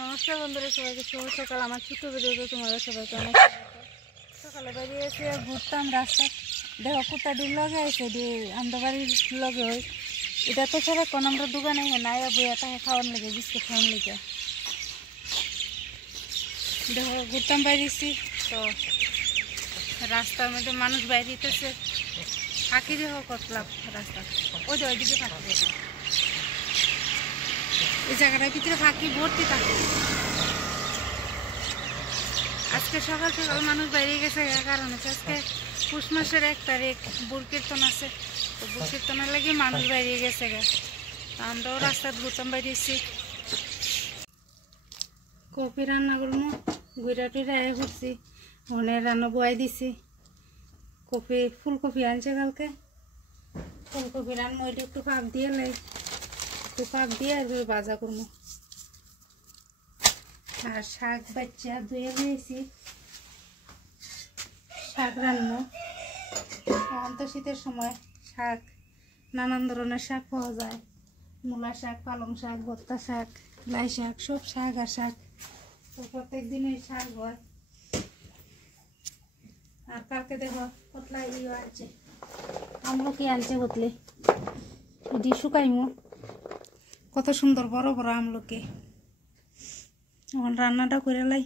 নমস্কার বন্ধুরা, সবাইকে শুভ সকাল। আমার ছোট্ট ভিডিওতে তোমাদের সবাইকে অনেক সকালে বেরিয়েছে ঘুরতাম রাস্তা। দেখো কুত্তাটির লগে আছে আমাদের বাড়ির লগে ওই এটা তো সারাক্ষণ আমরা দোকানে নাইয়া বইয়া তাকে খাওয়ার লেগে বিস্কুট খাওয়ার লেগে দেখো ঘুরতাম বাইরেছি। তো রাস্তার মধ্যে মানুষ বাইরেতেছে, ফাঁকি দেখো করলাম রাস্তা ওই যে ওইদিকে ফাঁকি, এই জায়গাটার ভিতরে ফাঁকি ভর্তি থাকে। আজকে সকাল সকাল মানুষ বাইরে গেছে, কারণ হচ্ছে আজকে পুষ মাসের 1 তারিখ বুড় কীর্তন আছে। তো বুড় কীর্তনের লাগে মানুষ বাইরে গেছে গে। আমরাও রাস্তায় ঘুরতাম বাইরেছি। কপি রান্না করবো, গুঁড়া টুইরা করছি, মনে রান্না বয়াই দিছি। কপি ফুলকপি আনছে কালকে, ফুলকপি রান্না ওইটা একটু পাক দিয়ে লাই, একটু পাক দিয়ে আর ভাজা করবো। আর শাক বাচ্চা ধুয়ে নিয়েছি, শাক রান্না। এখন তো শীতের সময় শাক, নানান ধরনের শাক পাওয়া যায়। মূলা শাক, পালং শাক, ভর্তা শাক, লাই শাক, সব শাক আর শাক। তো প্রত্যেক দিনই শাক হয়। আর কালকে দেখো কতলা আনছে, আমলকি আনছে বদলে, এটি শুকাইমু। কত সুন্দর বড় বড় আমলকি। এখন রান্নাটা করে লাই।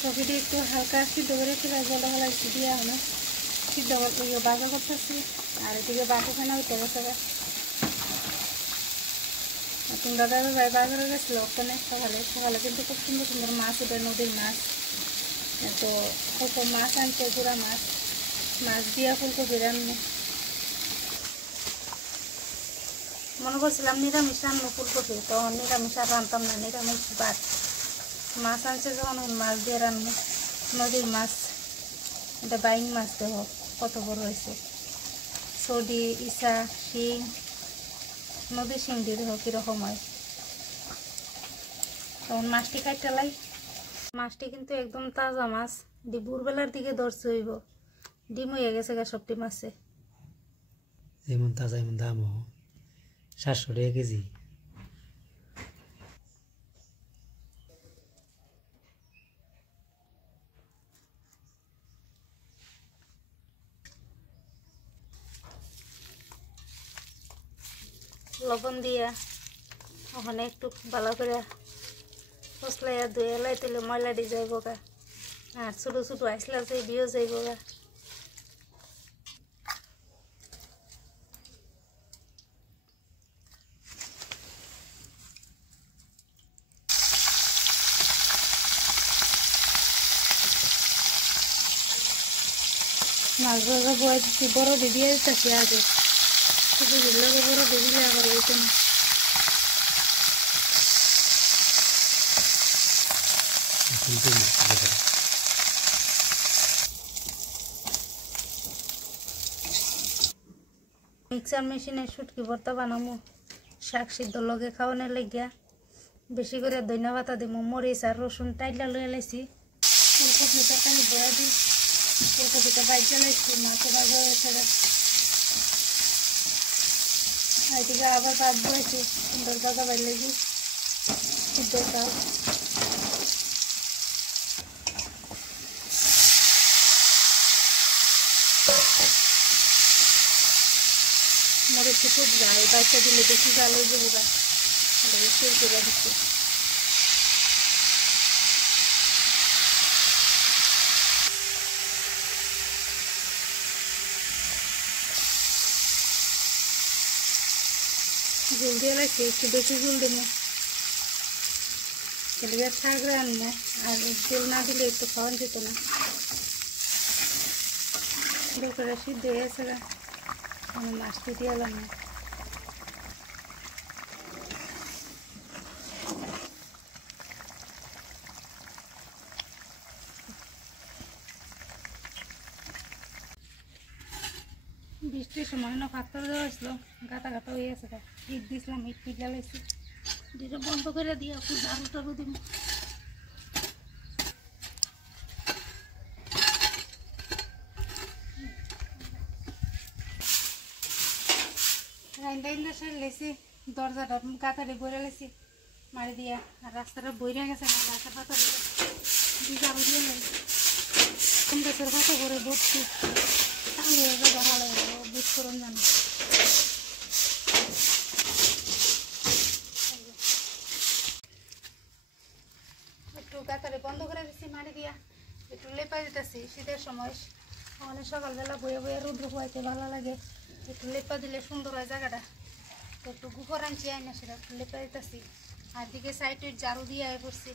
কপিটি একটু হালকা সিদ্ধ করে জল ফেলাইছি দিয়ে আমরা সিদ্ধ বাজা করতেছি। আর এদিকে বাকি খানা উঠে গেছে। তোমরা দাদা ভাই বাজারে গেছিল ওখানে সকালে সকালে কিন্তু খুব সুন্দর সুন্দর মাছ ওঠে, নদীর মাছ। তো কত মাছ আনছে, গুঁড়া মাছ, মাছ দিয়া ফুলকপি রান্না। মনে করছিলাম নিরামিষ রান্না ফুলকপি, তখন নিরামিষ আর রান্তাম না, নিরামিষ ভাত। মাছ আনছে যখন মাছ দিয়ে রান্না, নদীর মাছ। এটা বাইং মাছ দেখো কত বড় হয়েছে। সর্দি, ইসা, শিং, নদীর শিং দিয়ে দেখো কীরকম হয়। তখন মাছটি কাটতে লাই। মাছটি কিন্তু একদম তাজা মাছ, ভোরবেলার দিকে ধরছে হইব, ডিম হয়ে গেছে গা সবটি মাছে। যেমন তাজা এমন দামও 700 টাকা কেজি। লবণ দিয়া ওখানে একটু ভালো করে ফসলাইয়া ধুয়ে লাই তুলে ময়লাটি যাইব গা। আর ছোটো ছোটো আইসলা যে বিয়েও যাইব গা। মাছ ভাজা বয়ে দিচ্ছি, বড় দিয়ে দিতেছি আগে। শুধু দিলে বড় দিলে আবার হইতো না। মিক্সার মেশিনে শুটকি ভর্তা বানামো, শাক সিদ্ধ লগে খাওয়ানোর লাগিয়া। বেশি করে ধনিয়া পাতা দিব, মরিচ আর রসুন টাইলা লয়ে লাইছি। ফুলকপি তরকারি বয়া দিই, ফুলকপিটা বাইজা লাইছি, মাছে ভাজা হয়েছে। এদিকে আবার ভাত বয়েছি, সুন্দর দাদা বাই লাগি সিদ্ধ চাল। মরিচ খুব যায়, বাচ্চা দিলে বেশি জাল হয়ে যাবো গা, তেল করে দিচ্ছে। জল দিয়ে লাগছে, একটু বেশি জল দেবো, এদিকে শাক রান্না। আর জল না দিলে একটু খাওয়ান যেত না। করে সিদ্ধ হয়ে গেছে গা, আমি মাছটি দিয়ে এলাম না। বৃষ্টির সময় না পাথর দেওয়া হয়েছিল, গাতা গাতা হয়ে গেছে গা। ইট দিয়েছিলাম, ইট পিট জ্বালাইছি, এটা বন্ধ করে দিয়ে একটু ঝাড়ু টাড়ু দিব। রাইন্দা সার লেছি, দরজাটা কাতারে বইরে লেছি মারি দিয়া, আর রাস্তাটা বইরে গেছে না, গাছের পাতা ভিজা বুঝিয়ে নেই গাছের পাতা করে বসছি ভালো বুঝ করুন জানো। একটু কাতারে বন্ধ করে দিচ্ছি মারি দিয়া, একটু লেপা দিতেছি শীতের সময়। আমাদের সকালবেলা বয়ে বয়ে রুদ্র পোয়াইতে ভালো লাগে, একটু লেপা দিলে সুন্দর হয় জায়গাটা। তো একটু গোবর আনছি আইনা সেটা একটু লেপা দিতেছি। আর দিকে সাইড ঝাড়ু দিয়ে আয় পড়ছি,